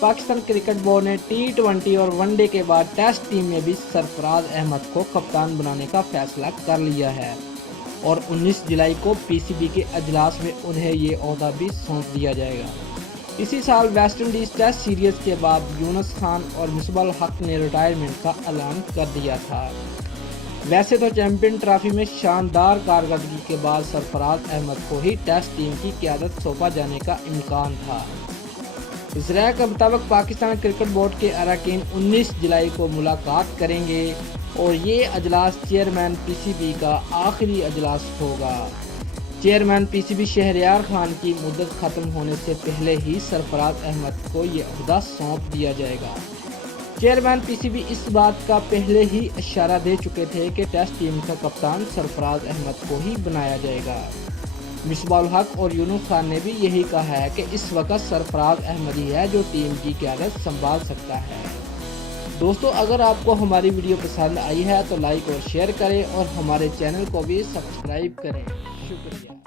Pakistan cricket board ने T20 और one day के बाद टेस्ट टीम में भी सरफराज अहमद को कप्तान बनाने का फैसला कर लिया है और 19 जुलाई को पीसीबी के अजलास में उन्हें ये ओहदा भी सौंप दिया जाएगा। इसी साल वेस्ट इंडीज टेस्ट सीरीज के बाद यूनुस खान और मिसबाह उल हक ने रिटायरमेंट का ऐलान कर दिया था। वैसे तो चैंपियन ट्रॉफी में शानदार कारकर्दगी के बाद सरफराज अहमद को ही टेस्ट टीम की क़यादत सौंपा जाने का इम्कान था। ज़राए के मुताबिक पाकिस्तान क्रिकेट बोर्ड के अरकान 19 जुलाई को मुलाकात करेंगे और ये अजलास चेयरमैन पीसीबी का आखिरी अजलास होगा। चेयरमैन पीसीबी शहरयार खान की मुद्दत ख़त्म होने से पहले ही सरफराज अहमद को ये ओहदा सौंप दिया जाएगा। चेयरमैन पीसीबी इस बात का पहले ही इशारा दे चुके थे कि टेस्ट टीम का कप्तान सरफराज अहमद को ही बनाया जाएगा। मिसबाह उल हक और यूनुस खान ने भी यही कहा है कि इस वक्त सरफराज अहमद ही है जो टीम की क़यादत संभाल सकता है। दोस्तों, अगर आपको हमारी वीडियो पसंद आई है तो लाइक और शेयर करें और हमारे चैनल को भी सब्सक्राइब करें। शुक्रिया।